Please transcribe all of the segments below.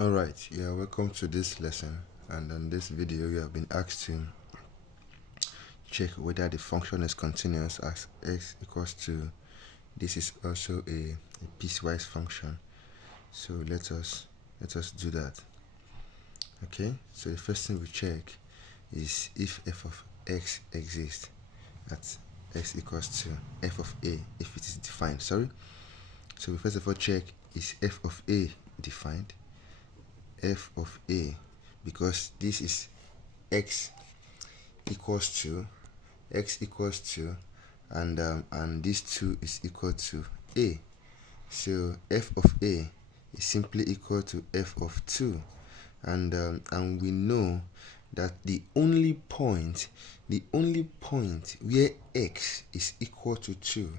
Alright, yeah, welcome to this lesson. And in this video, you have been asked to check whether the function is continuous as x equals to, this is also a piecewise function. So let us do that. Okay, so the first thing we check is if f of x exists at x equals to f of a, if it is defined. So we first of all check, is f of a defined? F of a, because this is x equals to, and this 2 is equal to a. So f of a is simply equal to f of 2, and we know that the only point where x is equal to 2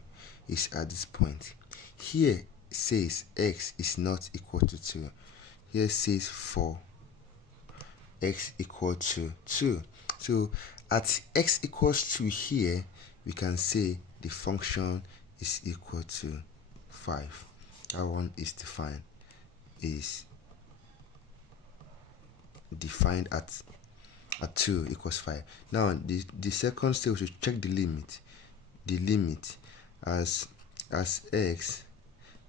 is at this point. Here it says x is not equal to 2. Here says for x equal to 2. So at x equals 2 here, we can say the function is equal to 5. That one is defined at 2 equals 5. Now the second step, we should check the limit. The limit as x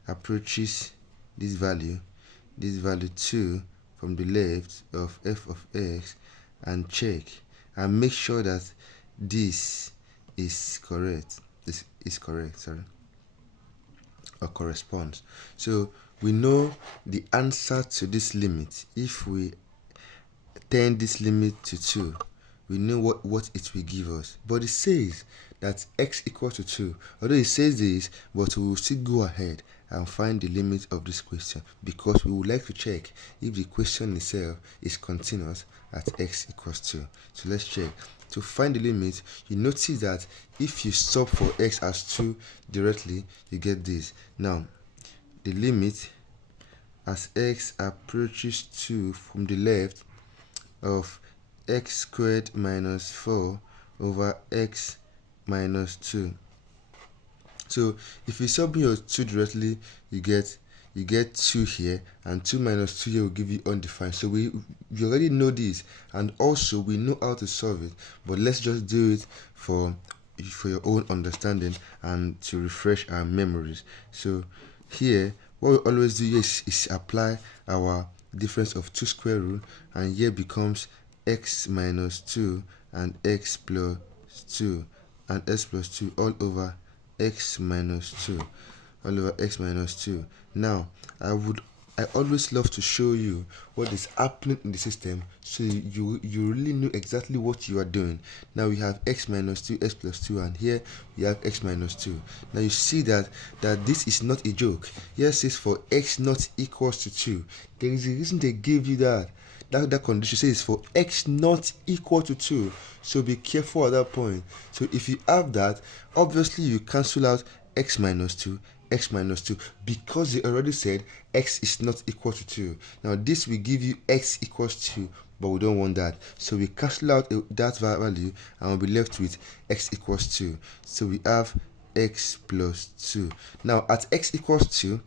approaches this value 2 from the left of f of x, and check and make sure that this is correct. Or corresponds. So we know the answer to this limit. If we turn this limit to 2, we know what it will give us. But it says that x equals to 2. Although it says this, but we will still go ahead and find the limit of this question, because we would like to check if the question itself is continuous at x equals 2. So let's check. To find the limit, you notice that if you stop for x as 2 directly, you get this. Now, the limit as x approaches 2 from the left of x squared minus 4 over x minus 2. So if you sub in your 2 directly, you get 2 here, and 2 minus 2 here will give you undefined. So we already know this, and also we know how to solve it, but let's just do it for your own understanding and to refresh our memories. So here, what we always do is apply our difference of 2 square rule, and here becomes x minus 2 and x plus 2 and x plus 2 all over x minus 2. Now I always love to show you what is happening in the system, so you really know exactly what you are doing. Now we have x minus 2, x plus 2, and here we have x minus 2. Now you see that this is not a joke. Here it says for x not equals to 2. There is a reason they gave you that condition says for x not equal to 2. So be careful at that point. So if you have that, obviously you cancel out x minus 2, because they already said x is not equal to 2. Now this will give you x equals 2, but we don't want that. So we cancel out that value, and we'll be left with x equals 2. So we have x plus 2. Now at x equals 2,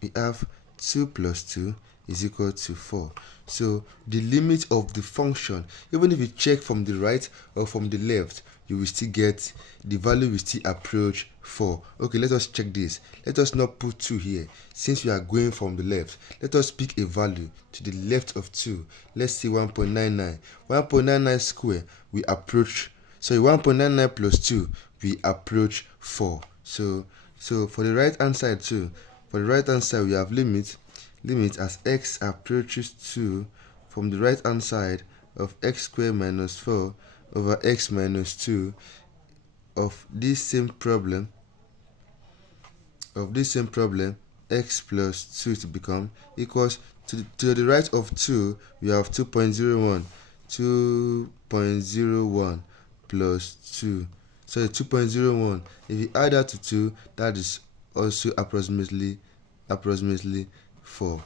we have 2 plus 2 is equal to 4. So the limit of the function, even if you check from the right or from the left, you will still get the value will still approach 4. Okay, let us check this. Let us not put 2 here. Since we are going from the left, let us pick a value to the left of 2. Let's see 1.99. 1.99 square, we approach, sorry, 1.99 plus 2, we approach 4. So for the right hand side too, we have limit as x approaches 2 from the right hand side of x squared minus 4 over x minus 2 of this same problem, x plus 2 to become equals to the right of 2, we have 2.01 plus 2. So 2.01, if you add that to 2, that is also approximately 4.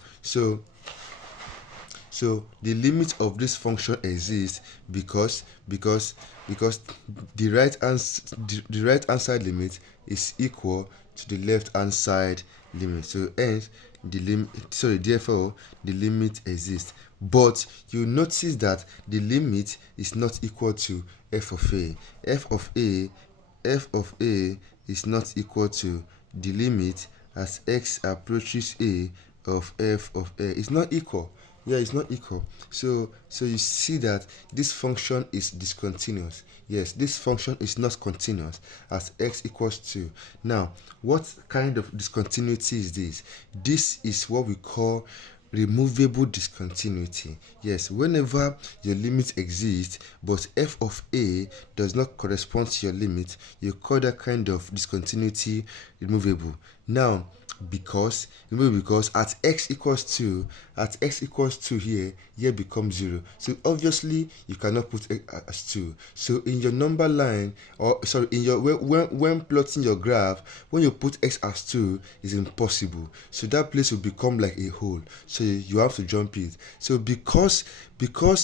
So the limit of this function exists because the right hand side limit is equal to the left hand side limit. So hence therefore the limit exists. But you notice that the limit is not equal to f of a. f of a is not equal to the limit as x approaches a of f of a. It's not equal. Yeah, it's not equal. So you see that this function is discontinuous. Yes, this function is not continuous as x equals 2. Now, what kind of discontinuity is this? This is what we call removable discontinuity. Yes, whenever your limit exists but f of a does not correspond to your limit, you call that kind of discontinuity removable. Now, because at x equals 2 here becomes 0, so obviously you cannot put x as 2. So in your number line, or sorry, in your when plotting your graph, when you put x as 2 is impossible, so that place will become like a hole, so you have to jump it. So because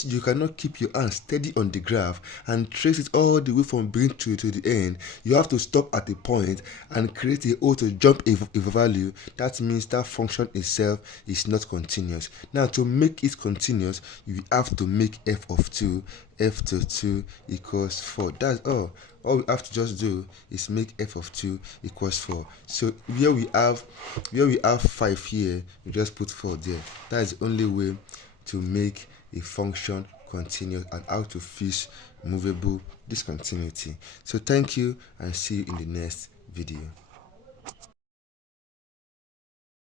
you cannot keep your hand steady on the graph and trace it all the way from beginning to the end, you have to stop at a point and create a hole to jump a value. That means that function itself is not continuous. Now, to make it continuous, you have to make f of 2 equals 4. That's all we have to just do is make f of 2 equals 4. So where we have 5 here, we just put 4 there. That is the only way to make a function continuous and how to fix movable discontinuity. So thank you and see you in the next video.